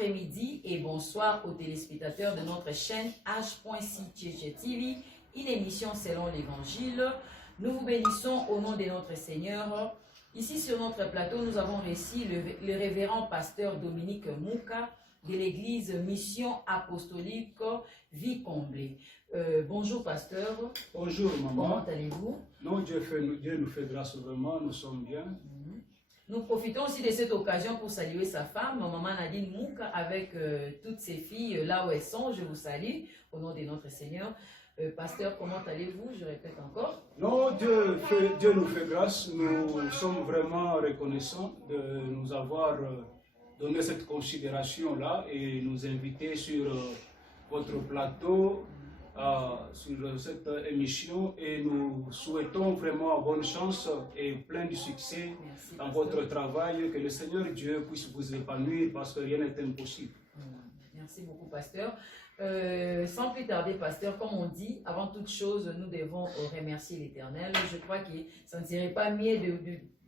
après-midi et bonsoir aux téléspectateurs de notre chaîne H.C TV, une émission selon l'Évangile. Nous vous bénissons au nom de notre Seigneur. Ici sur notre plateau, nous avons reçu le révérend pasteur Dominique Mouka de l'église Mission Apostolique Vie Comblée. Bonjour pasteur. Bonjour maman. Comment allez-vous? Non, Dieu nous fait grâce vraiment, nous sommes bien. Nous profitons aussi de cette occasion pour saluer sa femme, maman Nadine Mouka, avec toutes ses filles là où elles sont. Je vous salue au nom de notre Seigneur. Pasteur, comment allez-vous? Je répète encore. Non, Dieu nous fait grâce. Nous sommes vraiment reconnaissants de nous avoir donné cette considération-là et nous inviter sur votre plateau, sur cette émission. Et nous souhaitons vraiment bonne chance et plein de succès. Merci, dans pasteur. votre travail. Que le Seigneur Dieu puisse vous épanouir parce que rien n'est impossible. Merci beaucoup, pasteur. Sans plus tarder, pasteur, comme on dit, avant toute chose, nous devons remercier l'Éternel. Je crois que ça ne serait pas mieux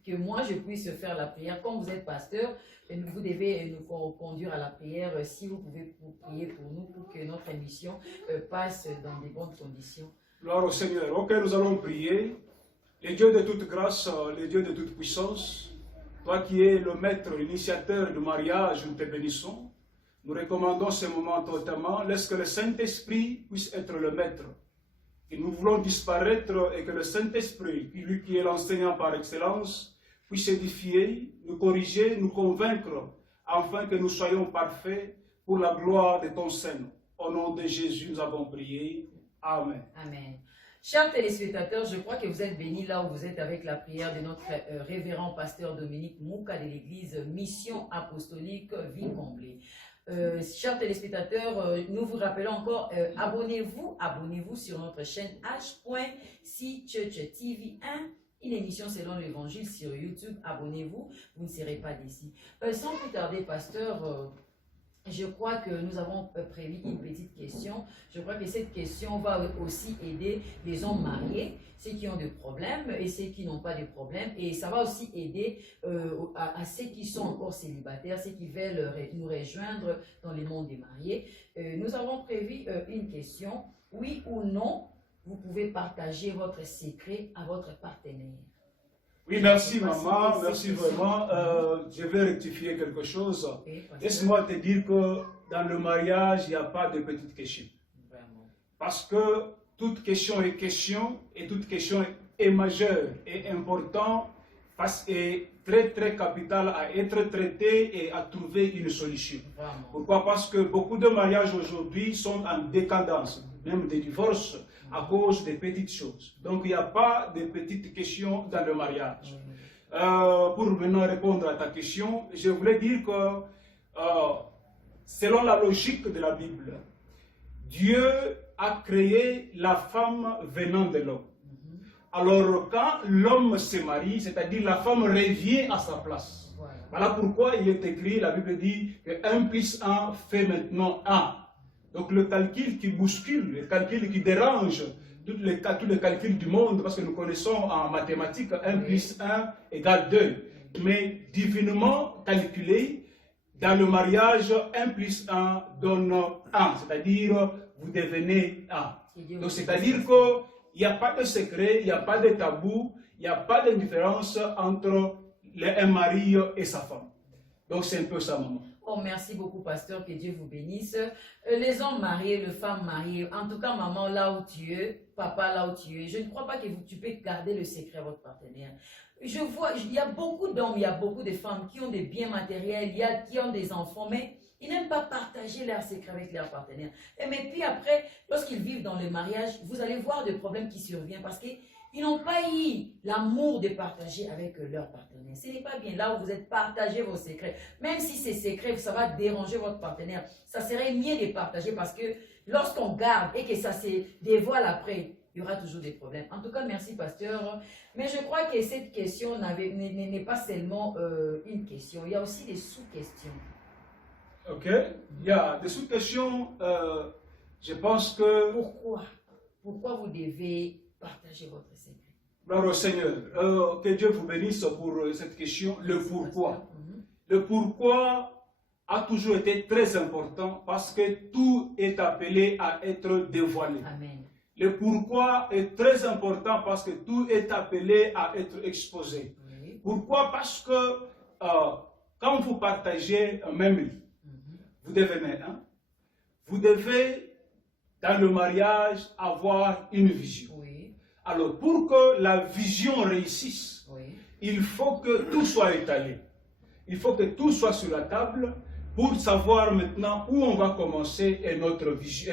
que moi je puisse faire la prière. Comme vous êtes pasteur, vous devez nous conduire à la prière. Si vous pouvez prier pour nous, pour que notre émission passe dans de bonnes conditions. Gloire au Seigneur. Ok, nous allons prier. Le Dieu de toute grâce, le Dieu de toute puissance, toi qui es le maître, l'initiateur du mariage, nous te bénissons. Nous recommandons ce moment totalement. Laisse que le Saint-Esprit puisse être le maître. Et nous voulons disparaître et que le Saint-Esprit, lui qui est l'enseignant par excellence, puisse édifier, nous corriger, nous convaincre, afin que nous soyons parfaits pour la gloire de ton Saint. Au nom de Jésus, nous avons prié. Amen. Amen. Chers téléspectateurs, je crois que vous êtes bénis là où vous êtes avec la prière de notre révérend pasteur Dominique Mouka de l'église Mission Apostolique Vie Comblée. Chers téléspectateurs, nous vous rappelons encore, abonnez-vous sur notre chaîne H.C TV 1, une émission selon l'Évangile sur YouTube. Abonnez-vous, vous ne serez pas déçus. Sans plus tarder, pasteur, je crois que nous avons prévu une petite question. Je crois que cette question va aussi aider les hommes mariés, ceux qui ont des problèmes et ceux qui n'ont pas de problèmes. Et ça va aussi aider à ceux qui sont encore célibataires, ceux qui veulent nous rejoindre dans le monde des mariés. Nous avons prévu une question. Oui ou non, vous pouvez partager votre secret à votre partenaire. Oui, merci maman, merci vraiment. Je vais rectifier quelque chose. Laisse-moi te dire que dans le mariage, il n'y a pas de petites questions. Vraiment. Parce que toute question est question et toute question est majeure et importante et très très capitale à être traitée et à trouver une solution. Vraiment. Pourquoi? Parce que beaucoup de mariages aujourd'hui sont en décadence, même des divorces, à cause des petites choses. Donc il n'y a pas de petites questions dans le mariage. Pour maintenant répondre à ta question, je voulais dire que selon la logique de la Bible, Dieu a créé la femme venant de l'homme. Alors quand l'homme se marie, c'est-à-dire la femme revient à sa place. Voilà pourquoi il est écrit, la Bible dit que 1 plus 1 fait maintenant 1. Donc le calcul qui bouscule, le calcul qui dérange tous les calculs du monde, parce que nous connaissons en mathématiques 1 plus 1 égale 2. Mais divinement calculé, dans le mariage, 1 plus 1 donne 1, c'est-à-dire vous devenez 1. Donc c'est-à-dire qu'il n'y a pas de secret, il n'y a pas de tabou, il n'y a pas de différence entre un mari et sa femme. Donc c'est un peu ça, maman. Oh, merci beaucoup, pasteur, que Dieu vous bénisse. Les hommes mariés, les femmes mariées, en tout cas, maman, là où tu es, papa, là où tu es, je ne crois pas que tu peux garder le secret à votre partenaire. Je vois, il y a beaucoup d'hommes, il y a beaucoup de femmes qui ont des biens matériels, qui ont des enfants, mais ils n'aiment pas partager leurs secrets avec leur partenaire. Mais puis après, lorsqu'ils vivent dans le mariage, vous allez voir des problèmes qui surviennent parce qu'ils n'ont pas eu l'amour de partager avec leur partenaire. Ce n'est pas bien. Là où vous êtes, partagez vos secrets. Même si ces secrets, ça va déranger votre partenaire, ça serait mieux de partager parce que lorsqu'on garde et que ça se dévoile après, il y aura toujours des problèmes. En tout cas, merci pasteur. Mais je crois que cette question n'est pas seulement une question. Il y a aussi des sous-questions. Ok. Il y a des sous-questions. Je pense que... Pourquoi vous devez partager votre secret? Gloire au Seigneur. Que Dieu vous bénisse pour cette question. Le pourquoi. Le pourquoi a toujours été très important parce que tout est appelé à être dévoilé. Amen. Le pourquoi est très important parce que tout est appelé à être exposé. Oui. Pourquoi? Parce que quand vous partagez un même lit, vous devenez un, vous devez, dans le mariage, avoir une vision. Oui. Alors, pour que la vision réussisse, Oui. il faut que tout soit étalé. Il faut que tout soit sur la table pour savoir maintenant où on va commencer et notre vision,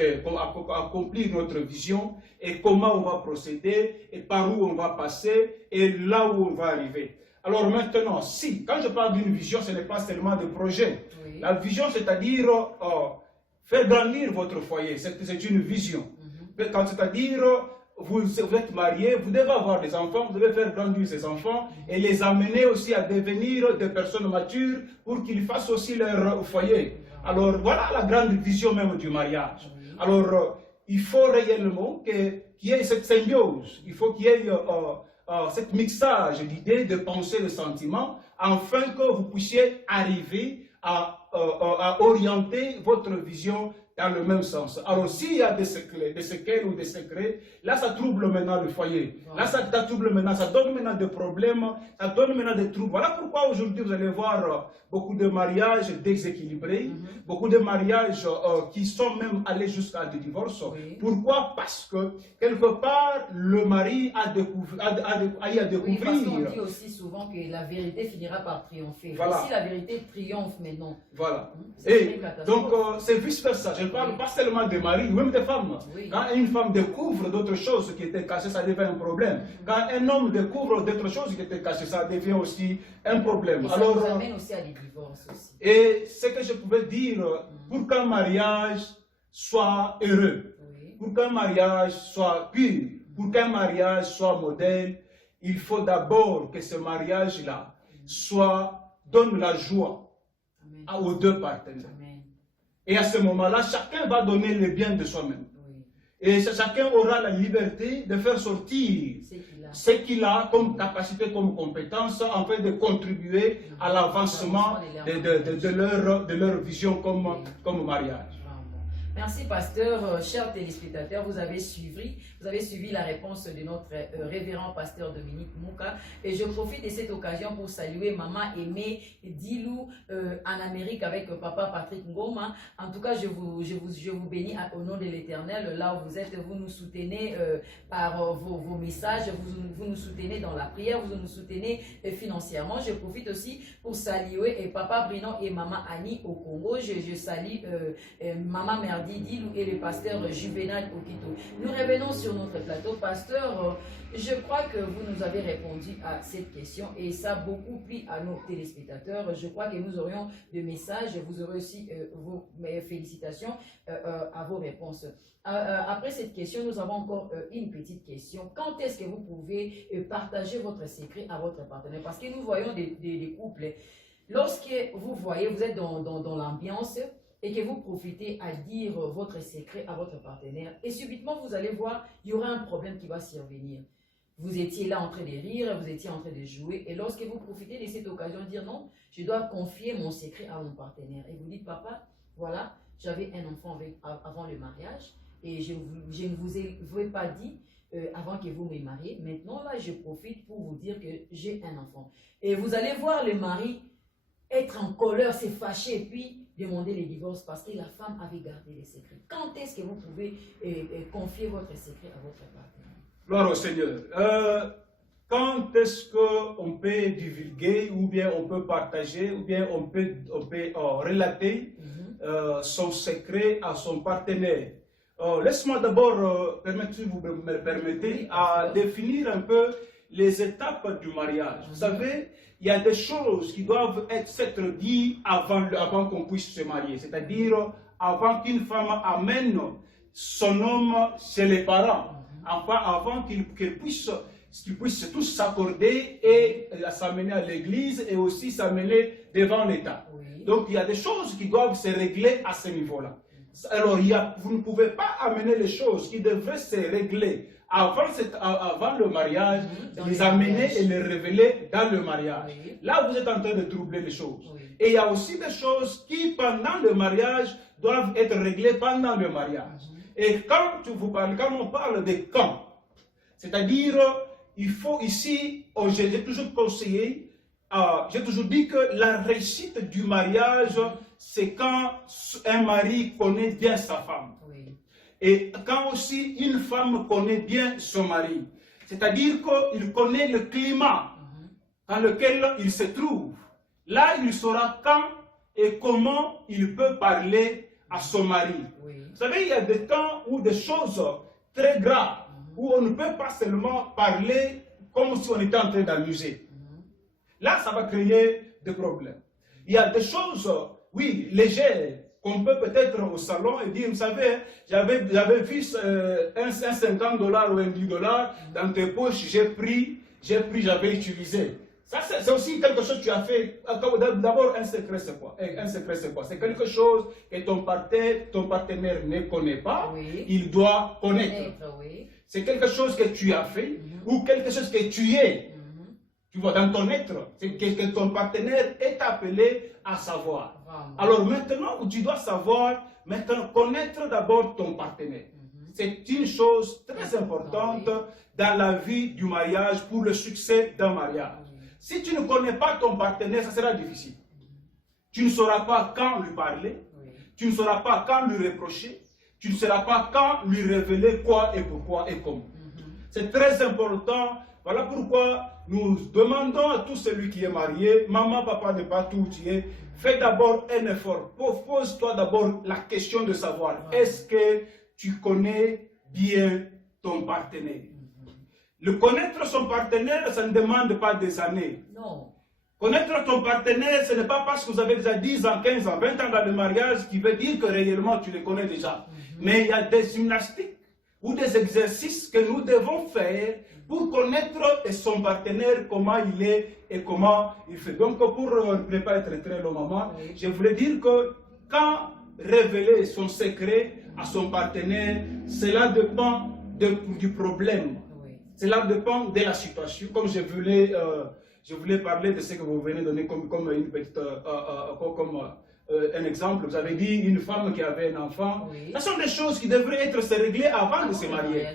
accomplir notre vision et comment on va procéder et par où on va passer et là où on va arriver. Alors maintenant, si, quand je parle d'une vision, ce n'est pas seulement de projet. Oui. La vision, c'est-à-dire faire grandir votre foyer, c'est une vision. Quand c'est-à-dire, vous êtes marié, vous devez avoir des enfants, vous devez faire grandir ces enfants et les amener aussi à devenir des personnes matures pour qu'ils fassent aussi leur foyer. Alors voilà la grande vision même du mariage. Alors il faut réellement qu'il y ait cette symbiose, il faut qu'il y ait cette mixage d'idées, de pensées, de sentiments, afin que vous puissiez arriver à orienter votre vision dans le même sens. Alors, s'il y a des séquelles ou des secrets, là, ça trouble maintenant le foyer. Là, ça trouble maintenant, ça donne maintenant des problèmes, ça donne maintenant des troubles. Voilà pourquoi aujourd'hui, vous allez voir beaucoup de mariages déséquilibrés, beaucoup de mariages qui sont même allés jusqu'à des divorces. Oui. Pourquoi? Parce que, quelque part, le mari a eu à découvrir. Oui, parce qu'on dit aussi souvent que la vérité finira par triompher. Voilà. Et si la vérité triomphe maintenant, Voilà. c'est Et une catastrophe. donc, c'est vice-versa. Je ne parle pas seulement des maris, même des femmes. Oui. Quand une femme découvre d'autres choses qui étaient cachées, ça devient un problème. Quand un homme découvre d'autres choses qui étaient cachées, ça devient aussi un problème. Et ça Alors, nous amène aussi à des divorces aussi. et ce que je pouvais dire, pour qu'un mariage soit heureux, Oui. pour qu'un mariage soit pur, pour qu'un mariage soit modèle, il faut d'abord que ce mariage-là donne la joie Amen. aux deux partenaires. Amen. Et à ce moment-là, chacun va donner le bien de soi-même. Oui. Et chacun aura la liberté de faire sortir C'est qu'il a. ce qu'il a comme capacité, comme compétence, afin de contribuer à l'avancement de leur vision comme mariage. Merci, pasteur. Chers téléspectateurs, vous avez suivi la réponse de notre révérend pasteur Dominique Mouka. Et je profite de cette occasion pour saluer Maman Aimée Dilou en Amérique avec Papa Patrick Ngoma. En tout cas, je vous bénis au nom de l'Éternel. Là où vous êtes, vous nous soutenez par vos messages, vous nous soutenez dans la prière, vous nous soutenez financièrement. Je profite aussi pour saluer Papa Brinon et Maman Annie au Congo. Je salue Maman Merdi Dilou et le pasteur Juvenal Okito. Nous revenons sur notre plateau. Pasteur, je crois que vous nous avez répondu à cette question et ça a beaucoup plu à nos téléspectateurs. Je crois que nous aurions des messages. Vous aurez aussi vos félicitations à vos réponses. Après cette question, nous avons encore une petite question. Quand est-ce que vous pouvez partager votre secret à votre partenaire? Parce que nous voyons des couples. Lorsque vous voyez, vous êtes dans l'ambiance et que vous profitez à dire votre secret à votre partenaire et subitement vous allez voir, il y aura un problème qui va survenir. Vous étiez là en train de rire, vous étiez en train de jouer et lorsque vous profitez de cette occasion de dire non, je dois confier mon secret à mon partenaire et vous dites papa, voilà, j'avais un enfant avant le mariage et je ne vous ai pas dit avant que vous me mariez. Maintenant là, je profite pour vous dire que j'ai un enfant. Et vous allez voir le mari être en colère, se fâcher et puis demander le divorce parce que la femme avait gardé les secrets. Quand est-ce que vous pouvez confier votre secret à votre partenaire? Gloire au Seigneur. Quand est-ce qu'on peut divulguer ou bien on peut partager ou bien on peut relater son secret à son partenaire? Laisse-moi d'abord, si vous me permettez, à définir un peu les étapes du mariage. Vous savez, il y a des choses qui doivent s'être dites avant qu'on puisse se marier. C'est-à-dire, avant qu'une femme amène son homme chez les parents. Enfin, avant qu'ils puissent tous s'accorder et s'amener à l'église et aussi s'amener devant l'État. Oui. Donc, il y a des choses qui doivent se régler à ce niveau-là. Alors, vous ne pouvez pas amener les choses qui devraient se régler avant le mariage, Dans les le amener mariage. et les révéler dans le mariage. Oui. Là, vous êtes en train de troubler les choses. Oui. Et il y a aussi des choses qui, pendant le mariage, doivent être réglées pendant le mariage. Et quand on parle de quand, c'est-à-dire, il faut ici, j'ai toujours conseillé, j'ai toujours dit que la réussite du mariage, c'est quand un mari connaît bien sa femme. Oui. Et quand aussi une femme connaît bien son mari. C'est-à-dire qu'il connaît le climat dans lequel il se trouve. Là, il saura quand et comment il peut parler à son mari. Oui. Vous savez, il y a des temps où des choses très graves, où on ne peut pas seulement parler comme si on était en train d'amuser. Là, ça va créer des problèmes. Il y a des choses, oui, légères, qu'on peut peut-être au salon et dire, vous savez, j'avais vu un 50 $ ou un 10 $ dans tes poches, j'ai pris, j'avais utilisé. Ça, c'est aussi quelque chose que tu as fait. D'abord, un secret, c'est quoi? Un secret, c'est quoi? C'est quelque chose que ton partenaire ne connaît pas, Oui. il doit connaître. Oui. C'est quelque chose que tu as fait ou quelque chose que tu es. Tu vois, dans ton être, c'est que ton partenaire est appelé à savoir. Vraiment. Alors maintenant, tu dois savoir, maintenant, connaître d'abord ton partenaire. C'est une chose très importante dans la vie du mariage pour le succès d'un mariage. Si tu ne connais pas ton partenaire, ça sera difficile. Tu ne sauras pas quand lui parler, tu ne sauras pas quand lui reprocher, tu ne sauras pas quand lui révéler quoi et pourquoi et comment. C'est très important. Voilà pourquoi nous demandons à tout celui qui est marié, maman, papa n'est pas tout où tu es, fais d'abord un effort. Pose-toi d'abord la question de savoir, est-ce que tu connais bien ton partenaire? Le connaître son partenaire, ça ne demande pas des années. Non. Connaître ton partenaire, ce n'est pas parce que vous avez déjà 10 ans, 15 ans, 20 ans dans le mariage qui veut dire que réellement tu le connais déjà. Mais il y a des gymnastiques ou des exercices que nous devons faire pour connaître son partenaire, comment il est et comment il fait. Donc, pour ne pas être très long, maman, je voulais dire que quand révéler son secret à son partenaire, cela dépend du problème. Cela dépend de la situation. Comme je voulais parler de ce que vous venez de donner comme une petite, un exemple. Vous avez dit une femme qui avait un enfant. Ce sont des choses qui devraient être réglées avant de se marier.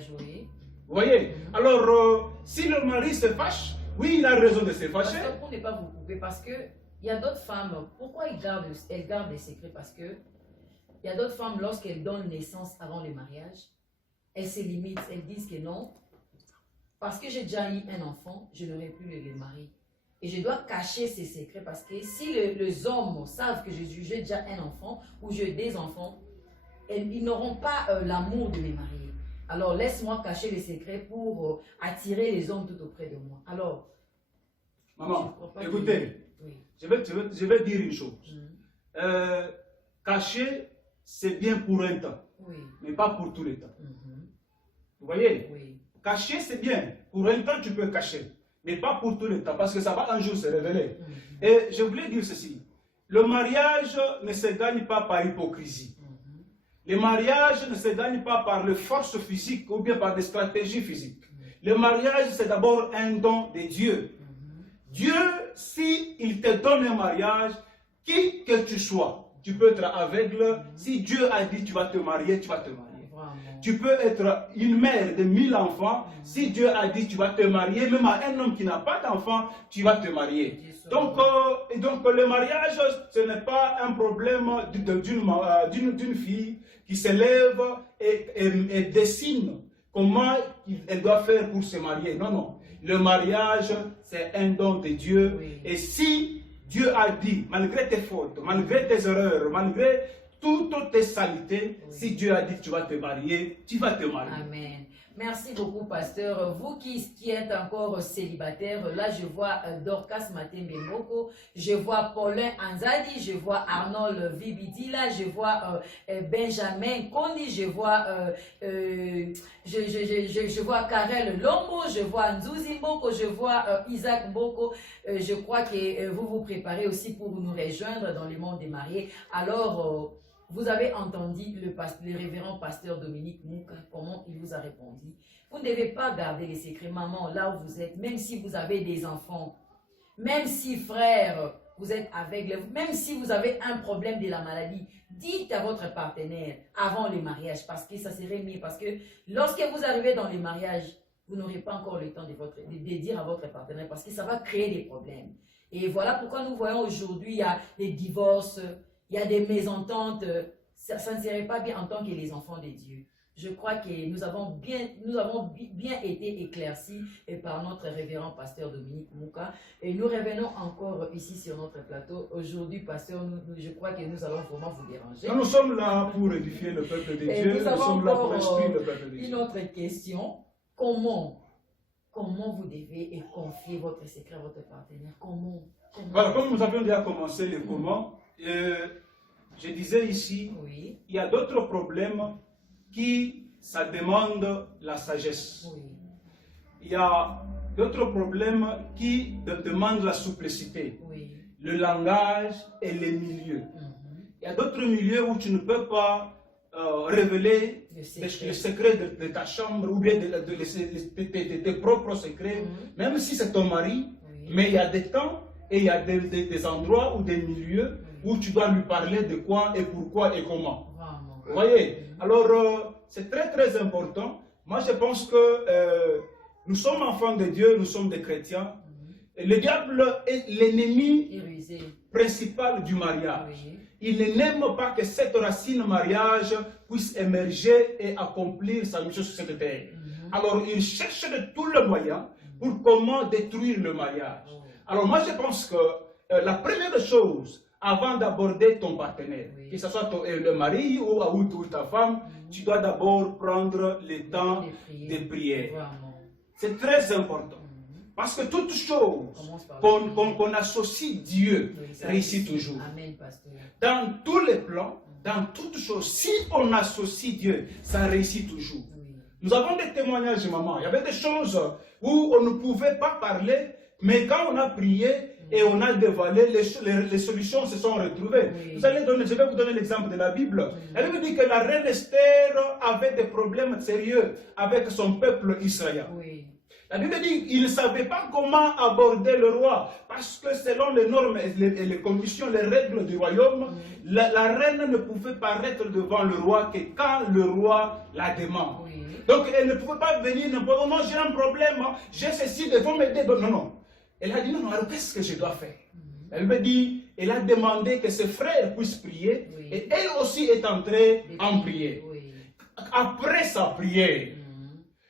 Vous voyez? Alors, si le mari se fâche, oui, il a raison de se fâcher. Parce que pour ne pas vous couper, parce qu'il y a d'autres femmes, pourquoi elles gardent des secrets? Parce que il y a d'autres femmes, lorsqu'elles donnent naissance avant le mariage, elles se limitent, elles disent que non, parce que j'ai déjà eu un enfant, je n'aurai plus le mari. Et je dois cacher ces secrets parce que si les hommes savent que j'ai déjà un enfant ou j'ai des enfants, ils n'auront pas l'amour de mes mariés. Alors laisse-moi cacher les secrets pour attirer les hommes tout auprès de moi. Alors, maman, écoutez, oui. je vais dire une chose. Cacher, c'est bien pour un temps, mais pas pour tout le temps. Vous voyez? Oui. Cacher, c'est bien. Pour un temps, tu peux cacher, mais pas pour tout le temps, parce que ça va un jour se révéler. Et je voulais dire ceci. Le mariage ne se gagne pas par hypocrisie. Le mariage ne se gagne pas par les forces physiques ou bien par des stratégies physiques. Le mariage, c'est d'abord un don de Dieu. Dieu, s'il te donne un mariage, qui que tu sois, tu peux être aveugle. Si Dieu a dit tu vas te marier, tu vas te marier. Tu peux être une mère de 1000 enfants. Si Dieu a dit tu vas te marier, même à un homme qui n'a pas d'enfant, tu vas te marier. Donc le mariage, ce n'est pas un problème d'une fille qui se lève et dessine comment elle doit faire pour se marier. Non, non. Le mariage, c'est un don de Dieu. Et si Dieu a dit, malgré tes fautes, malgré tes erreurs, malgré toutes tes saletés, si Dieu a dit tu vas te marier, tu vas te marier. Amen. Merci beaucoup, pasteur. Vous qui êtes encore célibataire, là, je vois Dorcas Matembe Moko, je vois Paulin Anzadi, je vois Arnold Vibidila, je vois Benjamin Kondi, je vois je vois Karel Lombo, je vois Nzuzi Mboko, je vois Isaac Mboko. Je crois que vous vous préparez aussi pour nous rejoindre dans le monde des mariés. Alors, vous avez entendu le révérend pasteur Dominique Mouka, comment il vous a répondu. Vous ne devez pas garder les secrets, maman, là où vous êtes, même si vous avez des enfants, même si frère, vous êtes aveugle, même si vous avez un problème de la maladie, dites à votre partenaire avant le mariage, parce que ça serait mieux, parce que lorsque vous arrivez dans le mariage, vous n'aurez pas encore le temps de dire à votre partenaire, parce que ça va créer des problèmes. Et voilà pourquoi nous voyons aujourd'hui, il y a des divorces, il y a des mésententes, ça ne serait pas bien en tant que les enfants de Dieu. Je crois que nous avons bien été éclaircis par notre révérend pasteur Dominique Mouka. Et nous revenons encore ici sur notre plateau. Aujourd'hui, pasteur, je crois que nous allons vraiment vous déranger. Nous sommes là pour édifier le peuple de Dieu. Nous sommes là pour instruire le peuple de Dieu. Une autre question. Comment vous devez confier votre secret à votre partenaire? Comment? Voilà, comme nous avions déjà commencé le comment, je disais ici, oui, il y a d'autres problèmes qui, ça demande la sagesse. oui. Il y a d'autres problèmes qui demandent la simplicité, Oui. le langage et les milieux. Il y a d'autres milieux où tu ne peux pas révéler le secret de ta chambre ou bien de tes propres secrets, même si c'est ton mari, Oui. mais il y a des temps et il y a des endroits ou des milieux où tu dois lui parler de quoi et pourquoi et comment. Vraiment. Vous voyez? Alors, c'est très très important. Moi, je pense que nous sommes enfants de Dieu, nous sommes des chrétiens. Et le diable est l'ennemi principal du mariage. Oui. Il n'aime pas que cette racine mariage puisse émerger et accomplir sa mission sur cette terre. Alors, il cherche de tous les moyens pour comment détruire le mariage. Alors, moi, je pense que la première chose, avant d'aborder ton partenaire, Oui. que ce soit le mari ou ta femme, tu dois d'abord prendre le temps de prier. C'est très important. Parce que toute chose qu'on associe Dieu réussit toujours. Amen, pasteur. Dans tous les plans, dans toutes choses, si on associe Dieu, ça réussit toujours. Oui. Nous avons des témoignages, maman. Il y avait des choses où on ne pouvait pas parler, mais quand on a prié et on a dévoilé, les solutions se sont retrouvées. Oui. Je vais vous donner l'exemple de la Bible. La Bible dit que la reine Esther avait des problèmes sérieux avec son peuple Israël. Oui. La Bible dit qu'il ne savait pas comment aborder le roi, parce que selon les normes et les conditions, les règles du royaume, la reine ne pouvait paraître devant le roi que quand le roi la demande. Oui. Donc elle ne pouvait pas venir, non, j'ai un problème, j'ai ceci, devant m'aider. Non, non. Elle a dit, non, alors qu'est-ce que je dois faire? Elle me dit, elle a demandé que ses frères puissent prier, Oui. et elle aussi est entrée en prière. Oui. Après sa prière,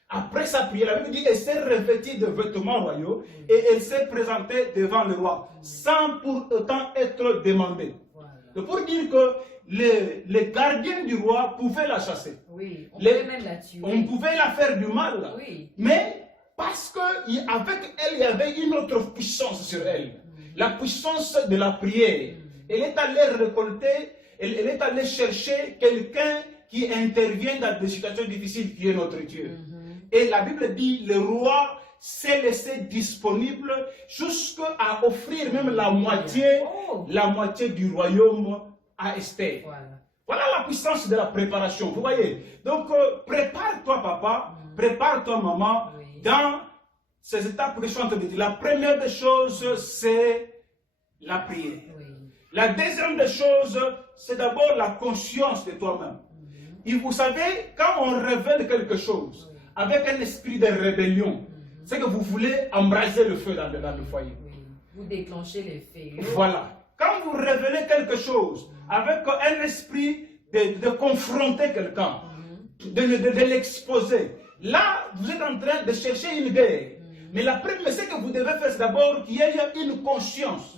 après sa prière, la Bible dit qu'elle s'est revêtue de vêtements royaux et elle s'est présentée devant le roi sans pour autant être demandée. Voilà. C'est pour dire que les gardiens du roi pouvaient la chasser. Oui. On pouvait même la tuer. On pouvait la faire du mal. Oui. Mais parce qu'avec elle, il y avait une autre puissance sur elle. La puissance de la prière. Elle est allée récolter, elle est allée chercher quelqu'un qui intervient dans des situations difficiles, qui est notre Dieu. Et la Bible dit, le roi s'est laissé disponible jusqu'à offrir même la moitié du royaume à Esther. Voilà la puissance de la préparation, vous voyez. Donc, prépare-toi papa, prépare-toi maman, dans ces étapes que je suis en train de dire. La première des choses, c'est la prière. La deuxième des choses, c'est d'abord la conscience de toi-même. Et vous savez, quand on révèle quelque chose, avec un esprit de rébellion, c'est que vous voulez embraser le feu dans le foyer. Vous déclenchez les feux. Voilà. Quand vous révélez quelque chose, avec un esprit de confronter quelqu'un, de l'exposer, là, vous êtes en train de chercher une guerre. Mais la première, ce que vous devez faire, c'est d'abord qu'il y ait une conscience.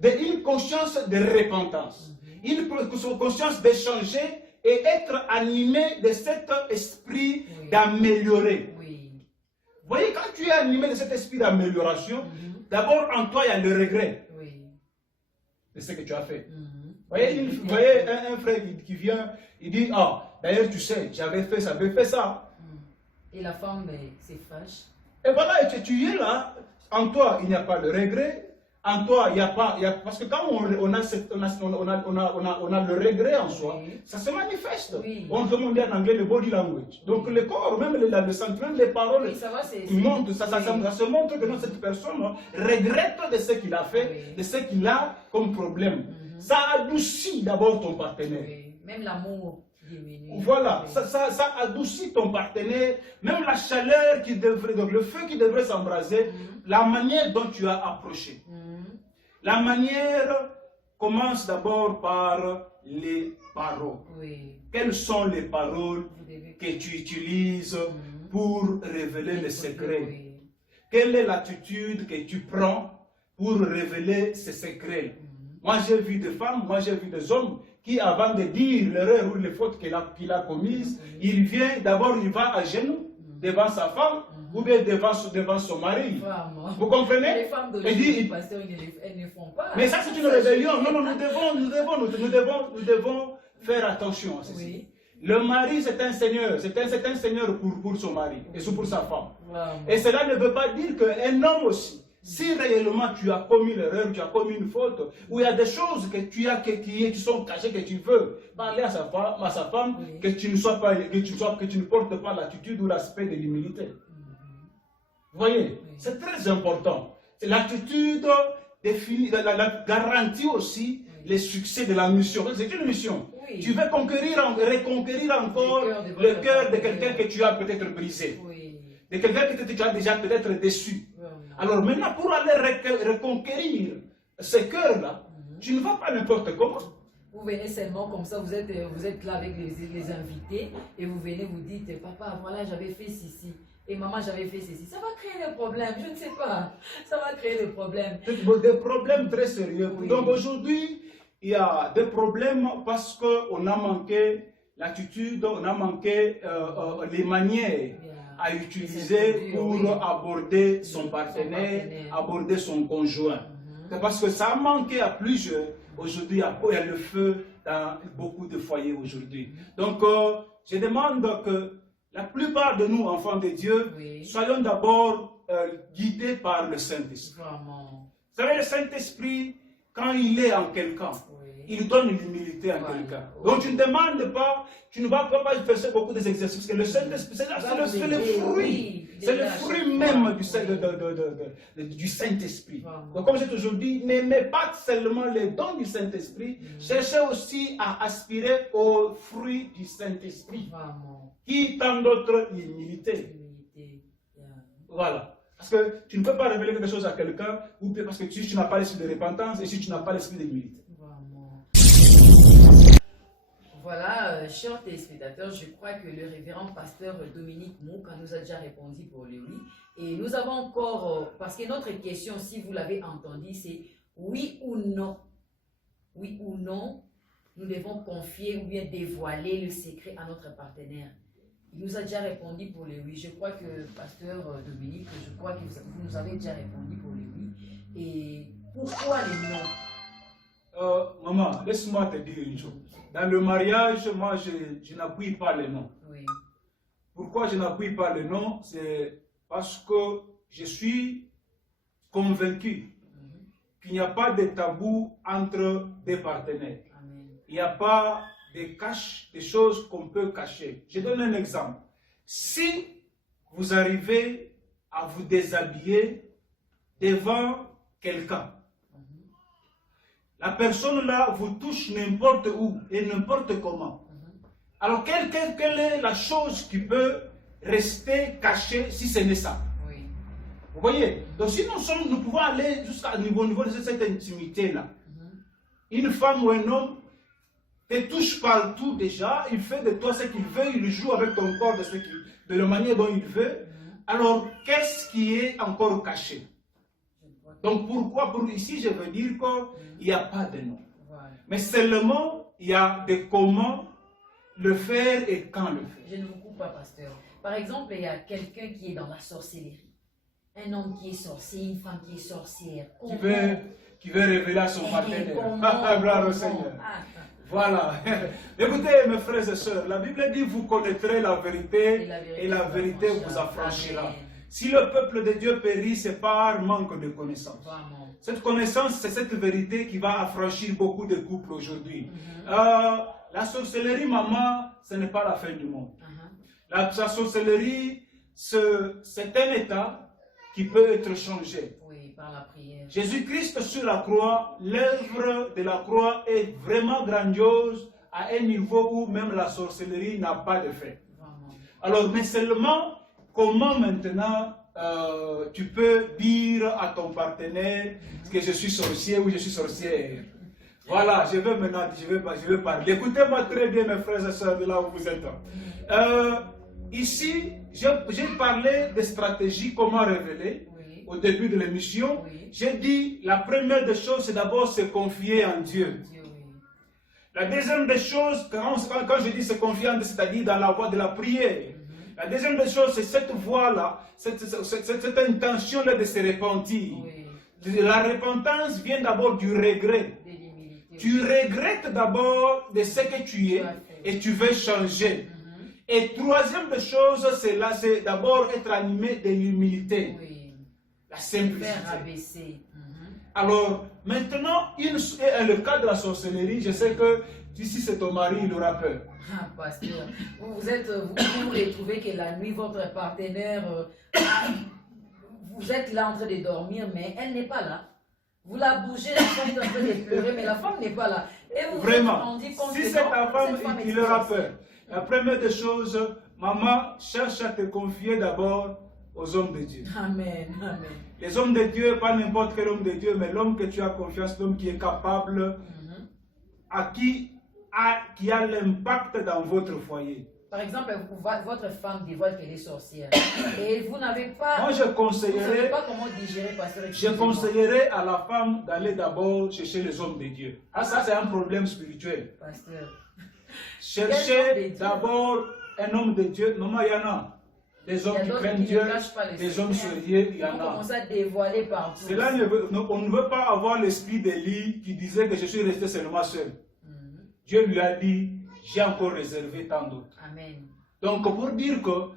Une conscience de repentance. Une conscience d'échanger et être animé de cet esprit d'améliorer. Vous voyez, quand tu es animé de cet esprit d'amélioration, d'abord en toi, il y a le regret de ce que tu as fait. Vous voyez, un frère qui vient, il dit, ah, d'ailleurs, tu sais, j'avais fait ça. Et la femme se fâche. Et voilà, tu es là, en toi, il n'y a pas de regret, en toi, il n'y a pas... parce que quand on a le regret en soi, Oui. ça se manifeste. Oui. On demande en anglais le body language. Donc le corps, même le sentiment, les paroles, Oui, ça va, c'est... montrent, ça oui. se montre que non, cette personne regrette de ce qu'il a fait, Oui. de ce qu'il a comme problème. Ça adoucit d'abord ton partenaire. Oui. Même l'amour diminue. Voilà, Oui. ça adoucit ton partenaire, même la chaleur qui devrait, donc le feu qui devrait s'embraser, la manière dont tu as approché. La manière commence d'abord par les paroles. Oui. Quelles sont les paroles Vous devez... que tu utilises pour révéler les secrets? Oui. Quelle est l'attitude que tu prends pour révéler ces secrets? Moi j'ai vu des femmes, moi j'ai vu des hommes qui avant de dire l'erreur ou les fautes qu'il a commises, il vient, d'abord il va à genoux devant sa femme ou bien devant son mari. Vraiment. Vous comprenez? Les femmes Et dit, d'aujourd'hui, pasteur, elles ne font pas. mais ça c'est une rébellion. Non, nous devons faire attention à ceci. Oui. Le mari c'est un seigneur, c'est un seigneur pour son mari et pour sa femme. Vraiment. Et cela ne veut pas dire qu'un homme aussi, si réellement tu as commis l'erreur, tu as commis une faute, ou il y a des choses que tu as qui sont cachées, que tu veux parler à sa femme, Oui. que tu ne portes pas l'attitude ou l'aspect de l'humilité. Vous voyez, c'est très important. C'est l'attitude définie, la garantie aussi les succès de la mission. C'est une mission. Oui. Tu veux reconquérir encore le cœur de quelqu'un que tu as peut-être brisé, Oui. de quelqu'un que tu as déjà peut-être déçu. Vraiment. Alors maintenant, pour aller reconquérir ce cœur-là, tu ne vas pas n'importe comment. Vous venez seulement comme ça, vous êtes là avec les invités et vous venez vous dites, papa, voilà, j'avais fait ceci. Et maman, j'avais fait ceci. Ça va créer des problèmes, je ne sais pas. Ça va créer des problèmes. Des problèmes très sérieux. Oui. Donc aujourd'hui, il y a des problèmes parce qu'on a manqué l'attitude, on a manqué les manières à utiliser pour aborder son partenaire, aborder son conjoint. C'est parce que ça a manqué à plusieurs. Aujourd'hui, il y a le feu dans beaucoup de foyers aujourd'hui. Donc, je demande que la plupart de nous, enfants de Dieu, Oui. soyons d'abord guidés par le Saint-Esprit. Vraiment. Vous savez, le Saint-Esprit, quand il est en quelqu'un, Oui. il donne l'humilité à Voilà. quelqu'un. Oui. Donc, tu ne demandes pas, tu ne vas pas faire beaucoup d'exercices, parce que le Saint-Esprit, c'est le fruit. Oui. C'est le fruit même du Saint-Esprit. Vraiment. Donc, comme j'ai toujours dit, n'aimez pas seulement les dons du Saint-Esprit, cherchez aussi à aspirer aux fruits du Saint-Esprit, Vraiment. qui tant d'autres l'humilité. Humilité. Yeah. Voilà. Parce que tu ne peux pas révéler quelque chose à quelqu'un parce que tu n'as pas l'esprit de repentance et si tu n'as pas l'esprit d'humilité. Vraiment. Voilà, chers téléspectateurs, je crois que le révérend pasteur Dominique Mouka nous a déjà répondu pour le oui. Et nous avons encore, parce que notre question, si vous l'avez entendu, c'est oui ou non. Oui ou non, nous devons confier ou bien dévoiler le secret à notre partenaire. Il nous a déjà répondu pour le oui. Je crois que, pasteur Dominique, je crois que vous nous avez déjà répondu pour le oui. Et pourquoi le non? Maman, laisse-moi te dire une chose. Dans le mariage, moi, je n'appuie pas les noms. Oui. Pourquoi je n'appuie pas les noms? C'est parce que je suis convaincu qu'il n'y a pas de tabou entre des partenaires. Amen. Il n'y a pas des choses qu'on peut cacher. Je donne un exemple. Si vous arrivez à vous déshabiller devant quelqu'un, la personne là vous touche n'importe où et n'importe comment. Alors, quelle est la chose qui peut rester cachée si ce n'est ça? Oui. Vous voyez? Donc, si nous pouvons aller jusqu'au niveau de cette intimité-là, une femme ou un homme te touche partout déjà, il fait de toi ce qu'il veut, il joue avec ton corps de la manière dont il veut. Alors, qu'est-ce qui est encore caché? Donc, pourquoi? Ici, je veux dire qu'il n'y a pas de nom. Voilà. Mais seulement, il y a de comment le faire et quand le faire. Je ne vous coupe pas, pasteur. Par exemple, il y a quelqu'un qui est dans la sorcellerie. Un homme qui est sorcier, une femme qui est sorcière. Qui veut révéler à son partenaire. Gloire au Seigneur. Ah. Voilà. Écoutez, mes frères et sœurs, la Bible dit vous connaîtrez la vérité et la vérité vous affranchira. Si le peuple de Dieu périt, c'est par manque de connaissance. Vraiment. Cette connaissance, c'est cette vérité qui va affranchir beaucoup de couples aujourd'hui. La sorcellerie, maman, ce n'est pas la fin du monde. La sorcellerie, c'est un état qui peut être changé. Oui, par la prière. Jésus-Christ sur la croix, l'œuvre de la croix est vraiment grandiose à un niveau où même la sorcellerie n'a pas d'effet. Alors, mais seulement, comment maintenant tu peux dire à ton partenaire que je suis sorcier ou je suis sorcière? Voilà, je vais maintenant, je vais parler. Écoutez-moi très bien, mes frères et sœurs, de là où vous êtes. Ici, j'ai parlé de stratégie, comment révéler. Oui. Au début de l'émission, oui. J'ai dit, la première des choses, c'est d'abord se confier en Dieu. Oui. La deuxième des choses, quand je dis se confier en Dieu, c'est-à-dire dans la voie de la prière. La deuxième des choses, c'est cette voie-là, cette intention-là de se repentir. Oui. La repentance vient d'abord du regret. Tu regrettes d'abord de ce que tu es et tu veux changer. Et troisième des choses, c'est d'abord être animé de l'humilité. Oui. La simplicité. Alors, maintenant, le cas de la sorcellerie, je sais que si c'est ton mari, il aura peur. Ah, pasteur, vous retrouvez que la nuit, votre partenaire, vous êtes là en train de dormir, mais elle n'est pas là. Vous la bougez, la femme est en train de pleurer, mais la femme n'est pas là. Et vous vraiment, si c'est ta femme, il aura peur. La première des choses, maman, cherche à te confier d'abord aux hommes de Dieu. Amen, amen. Les hommes de Dieu, pas n'importe quel homme de Dieu, mais l'homme que tu as confiance, l'homme qui est capable, qui a l'impact dans votre foyer. Par exemple, votre femme dévoile qu'elle est sorcière. Et vous n'avez pas... Moi, je conseillerais... Vous savez pas comment digérer, pasteur. Je conseillerais à la femme d'aller d'abord chercher les hommes de Dieu. Ah, ça, c'est un problème spirituel. Pasteur. Cherchez d'abord un homme de Dieu. Non, il y en a. Des hommes qui craignent Dieu, des hommes sérieux, il y en a. On commence à dévoiler partout. On ne veut pas avoir l'esprit d'Élie qui disait que je suis resté seulement seul. Dieu lui a dit, j'ai encore réservé tant d'autres. Amen. Donc pour dire que,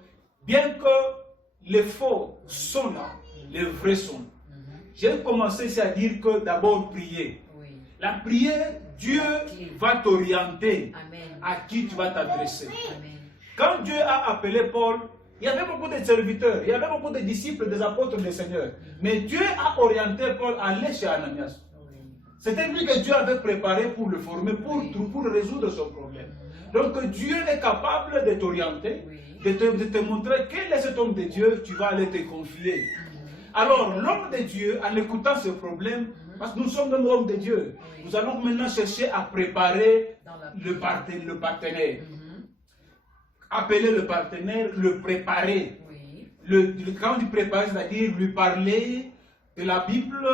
bien que les faux sont là, les vrais sont là. J'ai commencé ici à dire que d'abord prier. Oui. La prière, Dieu va t'orienter à qui tu vas t'adresser. Quand Dieu a appelé Paul, il y avait beaucoup de serviteurs, il y avait beaucoup de disciples, des apôtres du Seigneur. Mais Dieu a orienté Paul à aller chez Ananias. C'était lui que Dieu avait préparé pour le former, pour résoudre son problème. Donc Dieu est capable de t'orienter, de te montrer quel est cet homme de Dieu, tu vas aller te confier. Alors l'homme de Dieu, en écoutant ce problème, parce que nous sommes des hommes de Dieu, nous allons maintenant chercher à préparer le partenaire. Appeler le partenaire, le préparer. Quand tu prépares, c'est-à-dire lui parler de la Bible,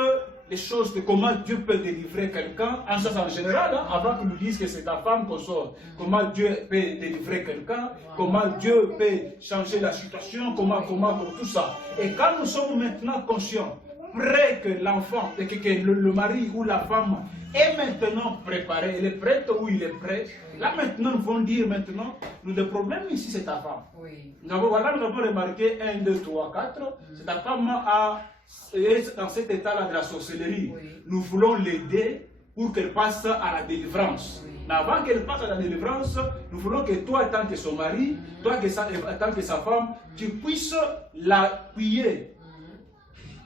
les choses de comment Dieu peut délivrer quelqu'un, en sens en général, hein, avant qu'il nous dise que c'est ta femme qu'on sort, comment Dieu peut délivrer quelqu'un, comment Dieu peut changer la situation, comment tout ça. Et quand nous sommes maintenant conscients, prêts que l'enfant, que le mari ou la femme est maintenant préparé, elle est prête ou il est prêt, là maintenant nous vont dire maintenant, le problème ici c'est ta femme. Nous avons remarqué 1, 2, 3, 4, c'est ta femme est dans cet état-là de la sorcellerie. Nous voulons l'aider pour qu'elle passe à la délivrance. Mais avant qu'elle passe à la délivrance, nous voulons que toi, en tant que son mari, toi, en tant que sa femme, tu puisses l'appuyer.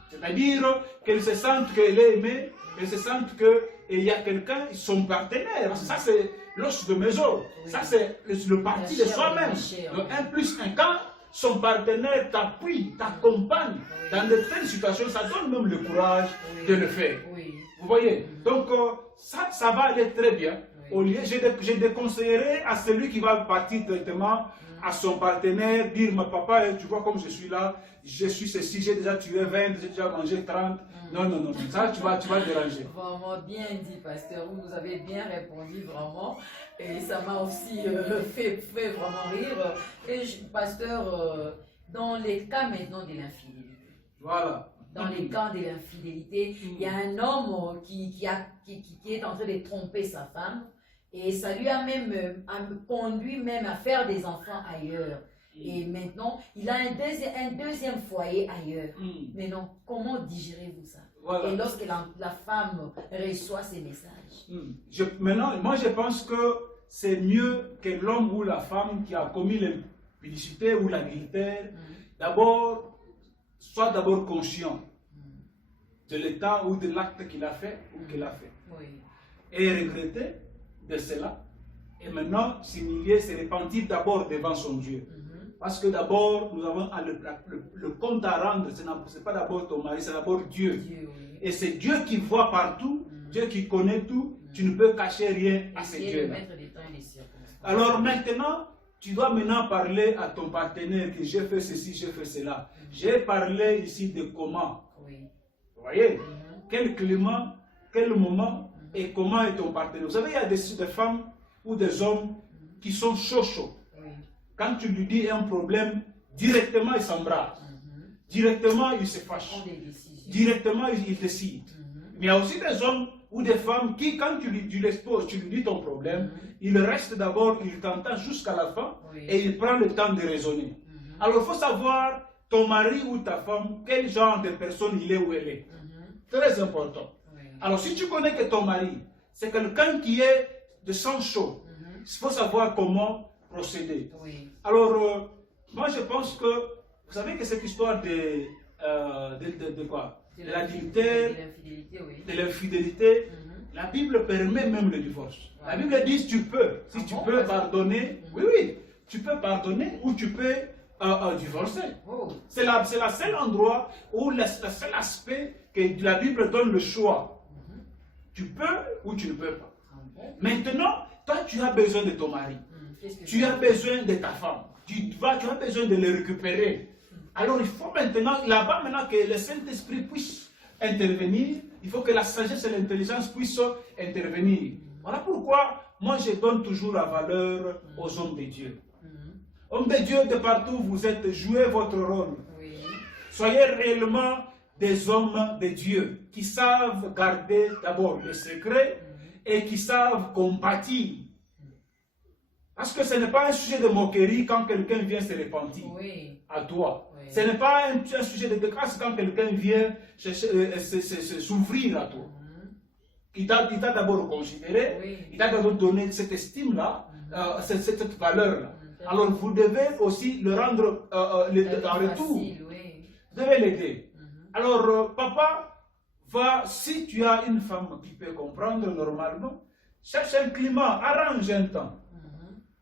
C'est-à-dire qu'elle se sente qu'elle est aimée, qu'elle se sente qu'il y a quelqu'un, son partenaire. Ça, c'est l'os de maison. Ça, c'est le parti de soi-même. Donc, 1 plus 1, quand son partenaire t'appuie, t'accompagne dans de telles situations, ça donne même le courage de le faire. Vous voyez? Donc, ça va aller très bien. Au lieu, je déconseillerais à celui qui va partir directement à son partenaire, dire, mais papa, tu vois comme je suis là, je suis ceci, j'ai déjà tué 20, j'ai déjà mangé 30. Non, ça tu vas déranger. Vraiment bien dit, pasteur, vous nous avez bien répondu vraiment, et ça m'a aussi fait vraiment rire. Et pasteur, dans les cas maintenant de l'infidélité. Voilà. Dans les cas de l'infidélité, il y a un homme qui est en train de tromper sa femme, et ça lui a même conduit même à faire des enfants ailleurs. Et maintenant, il a un deuxième foyer ailleurs. Mais non, comment digérez-vous ça? Voilà. Et lorsque la femme reçoit ces messages? Maintenant, moi je pense que c'est mieux que l'homme ou la femme qui a commis l'impudicité ou l'adultère, d'abord, soit d'abord conscient de l'état ou de l'acte qu'il a fait ou qu'elle a fait. Oui. Et regretter de cela. Et maintenant, s'humilier, se repentir d'abord devant son Dieu. Parce que d'abord, nous avons le compte à rendre. Ce n'est pas d'abord ton mari, c'est d'abord Dieu. Dieu, oui. Et c'est Dieu qui voit partout, Dieu qui connaît tout. Tu ne peux cacher rien à ces dieux-là. Alors maintenant, tu dois maintenant parler à ton partenaire que j'ai fait ceci, j'ai fait cela. J'ai parlé ici de comment. Oui. Vous voyez? Quel climat, quel moment et comment est ton partenaire. Vous savez, il y a des femmes ou des hommes qui sont chauds. Oui. Quand tu lui dis un problème, directement il s'embrasse. Directement il se fâche. Directement il décide. Mais il y a aussi des hommes ou des femmes qui, quand tu lui exposes, tu lui dis ton problème, il reste d'abord, il t'entend jusqu'à la fin et il prend le temps de raisonner. Alors il faut savoir, ton mari ou ta femme, quel genre de personne il est ou elle est. Très important. Alors si tu connais que ton mari, c'est quelqu'un qui est de sang chaud, il faut savoir comment procéder. Alors, moi je pense que, vous savez que cette histoire de quoi? De l'adultère, de l'infidélité, la Bible permet même le divorce. La Bible dit tu peux, si tu peux pardonner, oui, tu peux pardonner ou tu peux divorcer. C'est le seul endroit où le seul aspect que la Bible donne le choix. Tu peux ou tu ne peux pas. Maintenant, toi tu as besoin de ton mari, tu as besoin de ta femme, tu as besoin de les récupérer. Alors il faut maintenant, là-bas maintenant que le Saint-Esprit puisse intervenir, il faut que la sagesse et l'intelligence puissent intervenir. Voilà pourquoi moi je donne toujours la valeur aux hommes de Dieu. Hommes de Dieu, de partout vous êtes, jouez votre rôle. Soyez réellement des hommes de Dieu qui savent garder d'abord le secret et qui savent compatir. Parce que ce n'est pas un sujet de moquerie quand quelqu'un vient se repentir à toi. Ce n'est pas un sujet de grâce quand quelqu'un vient s'ouvrir à toi. Il t'a d'abord considéré, il t'a d'abord donné cette estime-là, cette valeur-là. Alors vous devez aussi le rendre en retour. Vous devez l'aider. Alors papa, si tu as une femme qui peut comprendre normalement, cherche un climat, arrange un temps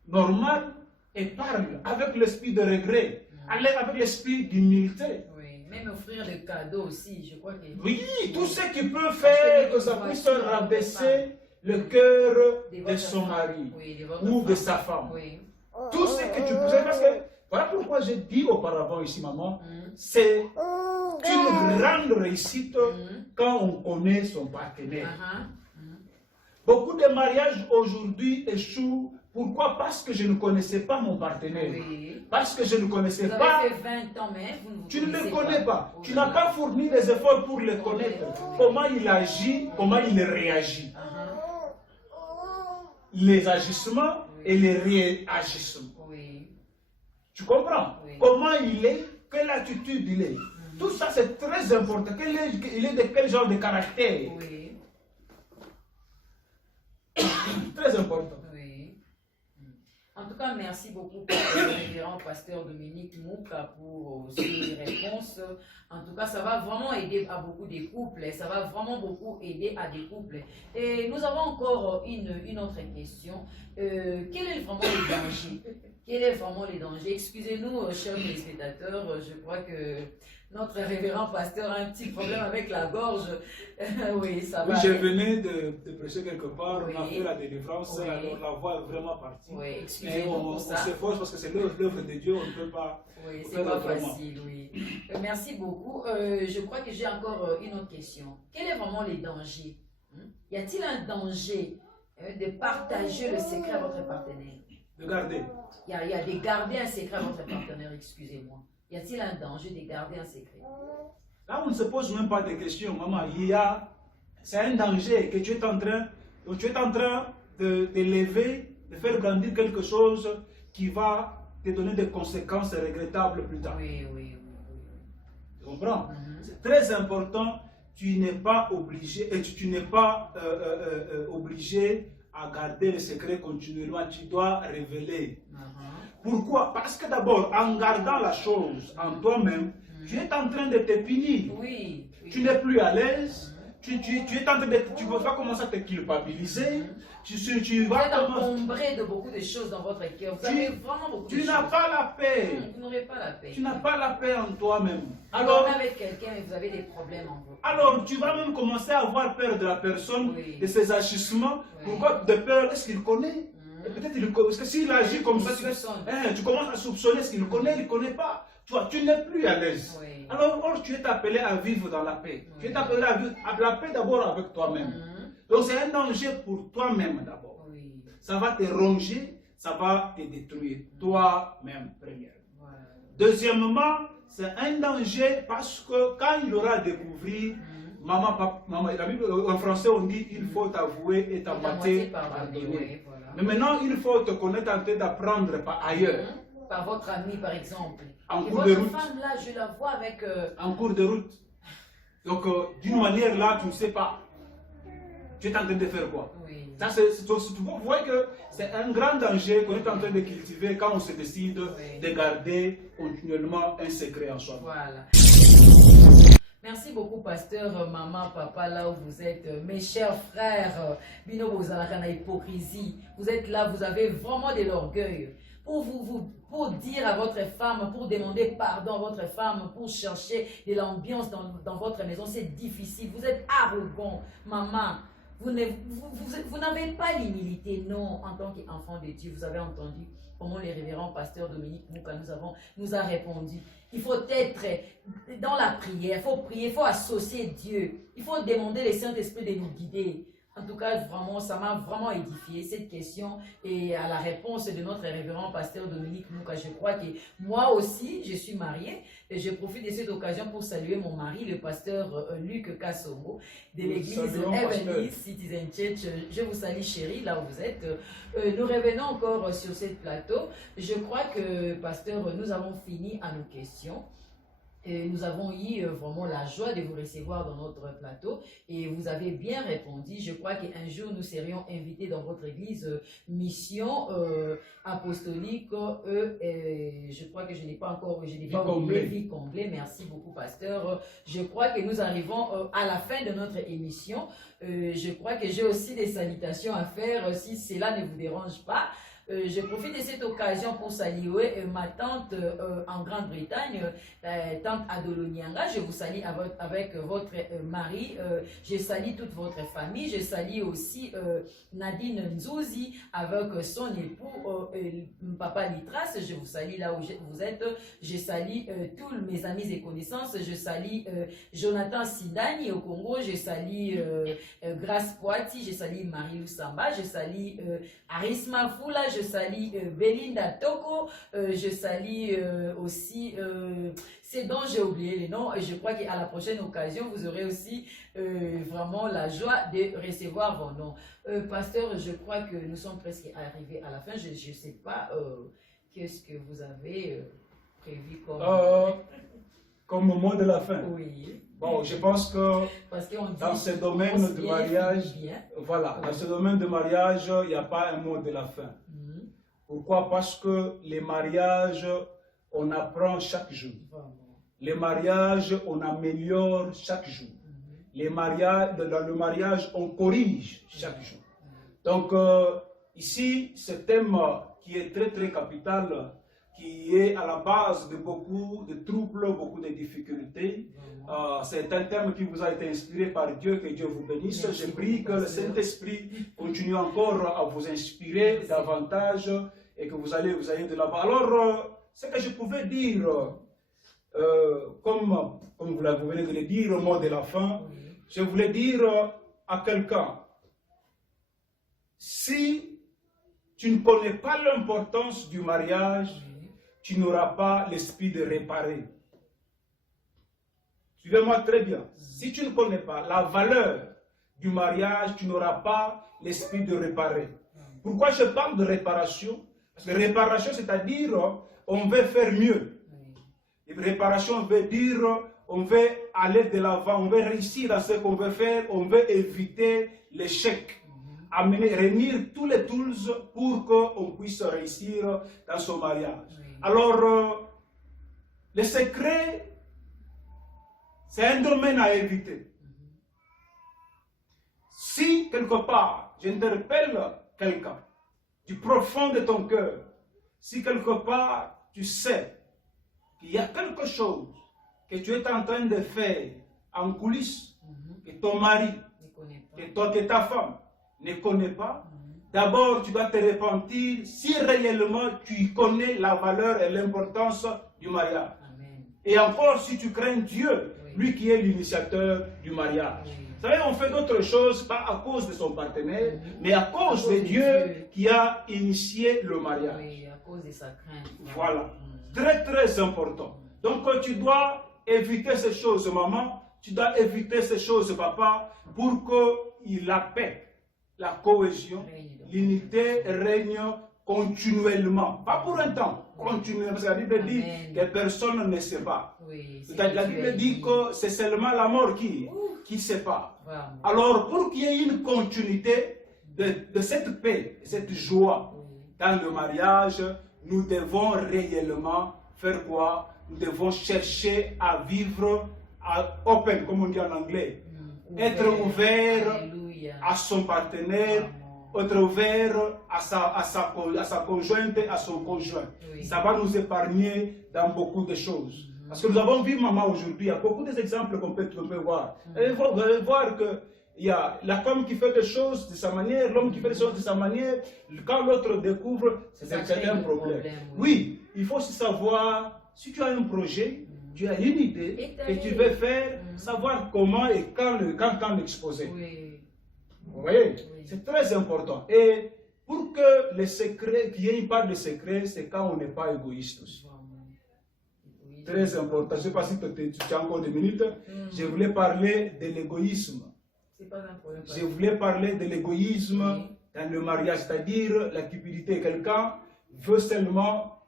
normal et parle avec l'esprit de regret, avec l'esprit d'humilité. Même offrir des cadeaux aussi, je crois que... Oui, tout ce qui peut faire que ça puisse rabaisser le cœur de son mari ou de sa femme. Tout ce que tu peux, parce que voilà pourquoi j'ai dit auparavant ici, maman, c'est une grande réussite quand on connaît son partenaire. Beaucoup de mariages aujourd'hui échouent. Pourquoi? Parce que je ne connaissais pas mon partenaire. Parce que je ne connaissais pas. Fait 20 ans, mais tu ne le connais pas. Tu n'as pas fourni des efforts pour le connaître. Comment il agit, comment il réagit. Les agissements et les réagissements. Tu comprends? Comment il est, quelle attitude il est. Tout ça c'est très important. Il est de quel genre de caractère? Très important. En tout cas, merci beaucoup pour le révérend pasteur Dominique Mouka pour ces réponses. En tout cas, ça va vraiment aider à beaucoup de couples. Ça va vraiment beaucoup aider à des couples. Et nous avons encore une autre question. Quel est vraiment le danger? Quel est vraiment le danger? Excusez-nous, chers téléspectateurs, je crois que notre révérend pasteur a un petit problème avec la gorge. Oui, ça va. Oui, je venais de prêcher quelque part, on a fait la délivrance, alors la voix est vraiment partie. Oui, excusez-nous pour ça. On s'efforce parce que c'est l'œuvre de Dieu, on ne peut pas. Oui, c'est pas facile, oui. Merci beaucoup. Je crois que j'ai encore une autre question. Quel est vraiment le danger? Y a-t-il un danger de partager le secret à votre partenaire? De garder. Il y a de garder un secret à votre partenaire, excusez-moi. Y a-t-il un danger de garder un secret? Là, on ne se pose même pas de questions, maman. C'est un danger que tu es en train, donc tu es en train de lever, de faire grandir quelque chose qui va te donner des conséquences regrettables plus tard. Oui. Tu comprends? C'est très important. Tu n'es pas obligé, et tu n'es pas obligé à garder le secret continuellement. Tu dois révéler. Pourquoi? Parce que d'abord, en gardant la chose en toi-même, tu es en train de te punir. Oui. Tu n'es plus à l'aise. Tu es en train de, tu vas commencer à te culpabiliser. Tu Vous vas êtes encombré de beaucoup de choses dans votre cœur. Vous avez vraiment beaucoup de choses. Tu n'as pas la paix. Vous n'aurez pas la paix. Tu n'as pas la paix en toi-même. Alors, avec quelqu'un et vous avez des problèmes en vous. Alors, tu vas même commencer à avoir peur de la personne, Oui. de ses agissements. Oui. Pourquoi? De peur, est-ce qu'il connaît? Peut-être qu'il connaît. Parce que s'il agit comme ça, tu commences à soupçonner ce qu'il connaît, il ne connaît pas. Tu vois, tu n'es plus à l'aise. Oui. Alors, tu es appelé à vivre dans la paix. Tu es appelé à vivre la paix d'abord avec toi-même. Donc, c'est un danger pour toi-même d'abord. Oui. Ça va te ronger, ça va te détruire. Toi-même, premièrement. Voilà. Deuxièmement, c'est un danger parce que quand il aura découvert, maman, papa, maman, la Bible, en français on dit il faut t'avouer et ta moitié pardonner. Oui, voilà. Mais maintenant il faut te connaître en train d'apprendre par ailleurs. Par votre ami par exemple. En Et cours de votre route. femme là, je la vois avec... En cours de route. Donc d'une manière là, tu ne sais pas. Tu es en train de faire quoi? Oui. Ça, vous voyez que c'est un grand danger qu'on est en train de cultiver quand on se décide de garder continuellement un secret en soi. Voilà. Merci beaucoup, pasteur, maman, papa, là où vous êtes. Mes chers frères, Bino Bozalakana, hypocrisie. Vous êtes là, vous avez vraiment de l'orgueil. Pour dire à votre femme, pour demander pardon à votre femme, pour chercher de l'ambiance dans votre maison, c'est difficile. Vous êtes arrogant, maman. Vous n'avez pas l'humilité, non, en tant qu'enfant de Dieu. Vous avez entendu comment le révérend pasteur Dominique Mouka nous a répondu. Il faut être dans la prière, il faut prier, il faut associer Dieu. Il faut demander le Saint-Esprit de nous guider. En tout cas, vraiment, ça m'a vraiment édifié cette question et à la réponse de notre révérend pasteur Dominique Mouka. Je crois que moi aussi, je suis mariée et je profite de cette occasion pour saluer mon mari, le pasteur Luc Kassomo de l'église Heavenly Citizen Church. Je vous salue chérie, là où vous êtes. Nous revenons encore sur ce plateau. Je crois que, pasteur, nous avons fini à nos questions. Et nous avons eu vraiment la joie de vous recevoir dans notre plateau et vous avez bien répondu. Je crois qu'un jour nous serions invités dans votre église Mission Apostolique. Je crois que je n'ai pas encore vie comblée. Merci beaucoup, pasteur. Je crois que nous arrivons à la fin de notre émission. Je crois que j'ai aussi des salutations à faire si cela ne vous dérange pas. Je profite de cette occasion pour saluer ma tante en Grande-Bretagne, tante Adolo Nyanga. Je vous salue avec votre mari. Je salue toute votre famille. Je salue aussi Nadine Nzouzi avec son époux, Papa Litras. Je vous salue là où vous êtes. Je salue tous mes amis et connaissances. Je salue Jonathan Sidani au Congo. Je salue Grace Poati. Je salue Marie-Lou Samba. Je salue Arisma Fula. Je salue Belinda Toko, je salue aussi, c'est dont j'ai oublié les noms, et je crois qu'à la prochaine occasion, vous aurez aussi vraiment la joie de recevoir vos noms. Pasteur, je crois que nous sommes presque arrivés à la fin, je ne sais pas qu'est-ce que vous avez prévu comme mot de la fin. Oui. Bon, je pense que dans ce domaine de mariage, voilà, dans ce domaine de mariage, il n'y a pas un mot de la fin. Pourquoi? Parce que les mariages, on apprend chaque jour. Les mariages, on améliore chaque jour. Les mariages, dans le mariage, on corrige chaque jour. Donc, ici, ce thème qui est très, très capital, qui est à la base de beaucoup de troubles, beaucoup de difficultés. C'est un thème qui vous a été inspiré par Dieu, que Dieu vous bénisse. Je prie que le Saint-Esprit continue encore à vous inspirer davantage et que vous allez de l'avant. Alors, ce que je pouvais dire, comme vous venez de le dire au mot de la fin, je voulais dire à quelqu'un, si tu ne connais pas l'importance du mariage, tu n'auras pas l'esprit de réparer. Suivez-moi très bien. Si tu ne connais pas la valeur du mariage, tu n'auras pas l'esprit de réparer. Pourquoi je parle de réparation? Parce que réparation, c'est-à-dire on veut faire mieux. Oui. Et réparation veut dire on veut aller de l'avant, on veut réussir dans ce qu'on veut faire, on veut éviter l'échec. Amener, réunir tous les tools pour qu'on puisse réussir dans son mariage. Oui. Alors, le secret, c'est un domaine à éviter. Si quelque part, j'interpelle quelqu'un du profond de ton cœur, si quelque part tu sais qu'il y a quelque chose que tu es en train de faire en coulisses, que ton mari, Ne connais pas. que toi, que ta femme ne connaît pas, d'abord tu dois te repentir si réellement tu connais la valeur et l'importance du mariage. Amen. Et encore si tu crains Dieu, Oui. lui qui est l'initiateur du mariage. Oui. Vous savez, on fait d'autres choses, pas à cause de son partenaire, mais à cause de Dieu Dieu qui a initié le mariage. Oui, à cause de sa crainte. Voilà. Très, très important. Donc, tu dois éviter ces choses, maman. Tu dois éviter ces choses, papa, pour que la paix, la cohésion, l'unité règne continuellement. Pas pour un temps, continuellement. Parce que la Bible dit Amen. que personne ne sait pas. Oui, c'est La ce que tu as Bible dit dit. que c'est seulement la mort qui sépare. Vraiment. Alors, pour qu'il y ait une continuité de cette paix, de cette joie Oui. dans le mariage, nous devons réellement faire quoi? Nous devons chercher à vivre à open, comme on dit en anglais. Être ouvert Alléluia. à son partenaire, être ouvert à sa conjointe, à son conjoint. Oui. Ça va nous épargner dans beaucoup de choses. Parce que nous avons vu, maman, aujourd'hui, il y a beaucoup d'exemples qu'on peut voir. Et vous allez voir que il y a la femme qui fait des choses de sa manière, l'homme qui fait des choses de sa manière. Quand l'autre découvre, c'est un problème. Oui, il faut aussi savoir, si tu as un projet, tu as une idée que tu veux faire, savoir comment et quand l'exposer. Oui. Vous voyez, Oui. c'est très important. Et pour que le secret, qu'il y ait une part de secret, c'est quand on n'est pas égoïste aussi. Oui. Très important. Je ne sais pas si tu as encore des minutes. Je voulais parler de l'égoïsme. C'est pas un problème. Je voulais parler de l'égoïsme Oui. dans le mariage, c'est-à-dire la cupidité. Quelqu'un veut seulement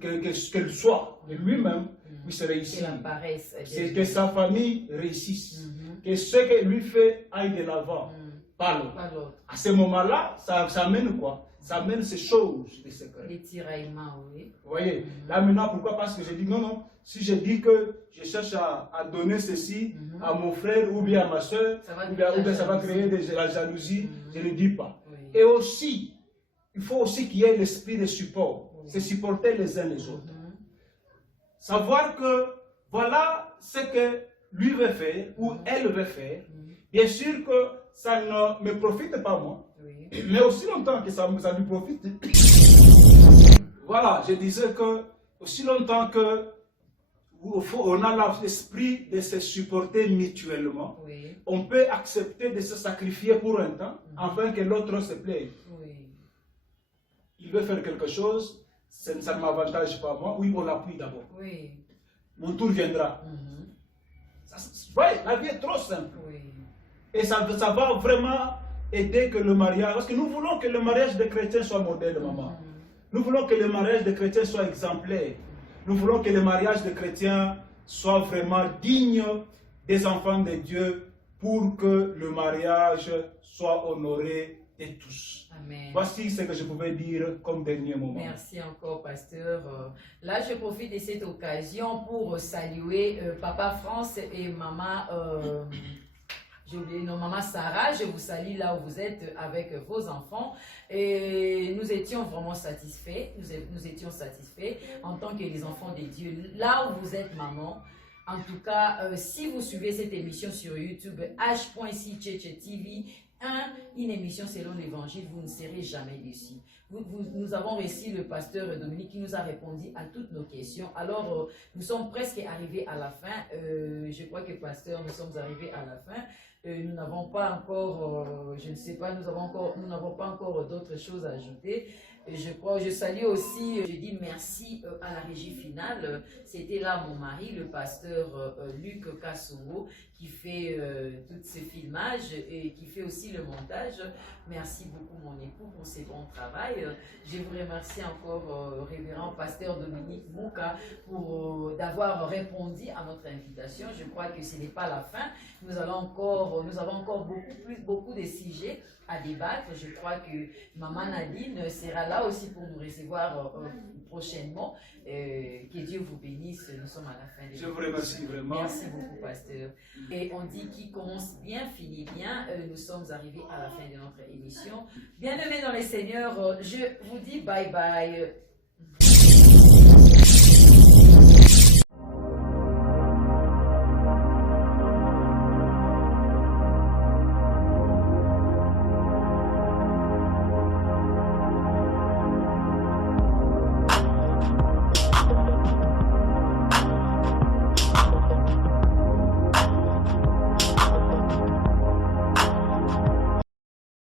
qu'elle soit, et lui-même puisse C'est réussir. la paresse. C'est que sa famille réussisse. Que ce que lui fait aille de l'avant. Pas l'autre. Pas l'autre. À ce moment-là, ça amène quoi? Ça amène ces choses de secret. Les tiraillements, oui. Vous voyez? Là maintenant, pourquoi? Parce que je dis non, non. Si je dis que je cherche à donner ceci à mon frère ou bien à ma soeur, ou bien ça va créer de la jalousie, je ne dis pas. Oui. Et aussi, il faut aussi qu'il y ait l'esprit de support. Se supporter les uns les autres. Savoir que voilà ce que lui veut faire ou elle veut faire. Bien sûr que ça ne me profite pas moi, Oui. mais aussi longtemps que ça lui profite. Voilà, je disais que aussi longtemps que on a l'esprit de se supporter mutuellement, Oui. on peut accepter de se sacrifier pour un temps afin que l'autre se plaise. Oui. Il veut faire quelque chose, ça ne m'avantage pas moi, oui, on l'appuie d'abord. Oui. Mon tour viendra. Ouais, la vie est trop simple. Oui. Et ça va vraiment aider que le mariage, parce que nous voulons que le mariage des chrétiens soit modèle, maman. Nous voulons que le mariage des chrétiens soit exemplaire. Nous voulons que le mariage des chrétiens soit vraiment digne des enfants de Dieu pour que le mariage soit honoré de tous. Amen. Voici ce que je pouvais dire comme dernier moment. Merci encore, pasteur. Là, je profite de cette occasion pour saluer Papa France et Maman, j'ai oublié, non, Maman Sarah. Je vous salue là où vous êtes avec vos enfants. Et nous étions vraiment satisfaits. Nous étions satisfaits en tant que les enfants de Dieu. Là où vous êtes, maman. En tout cas, si vous suivez cette émission sur YouTube, H.C.TV, une émission selon l'évangile, vous ne serez jamais déçus. Nous avons reçu le pasteur Dominique qui nous a répondu à toutes nos questions. Alors, nous sommes presque arrivés à la fin. Je crois que pasteur, nous sommes arrivés à la fin. Nous n'avons pas encore, je ne sais pas, nous n'avons pas encore d'autres choses à ajouter. Je salue aussi, je dis merci à la régie finale. C'était là mon mari, le pasteur Luc Kassouo, qui fait tous ces filmages et qui fait aussi le montage. Merci beaucoup mon époux pour ses bons travail. Je vous remercie encore, révérend pasteur Dominique Mouka, pour d'avoir répondu à notre invitation. Je crois que ce n'est pas la fin. Nous avons encore beaucoup de sujets à débattre. Je crois que Maman Nadine sera là aussi pour nous recevoir prochainement. Que Dieu vous bénisse. Nous sommes à la fin de Je vous remercie vraiment. Merci beaucoup, pasteur. Et on dit qui commence bien, finit bien. Nous sommes arrivés à la fin de notre émission. Bien-aimés dans les Seigneurs, je vous dis bye bye.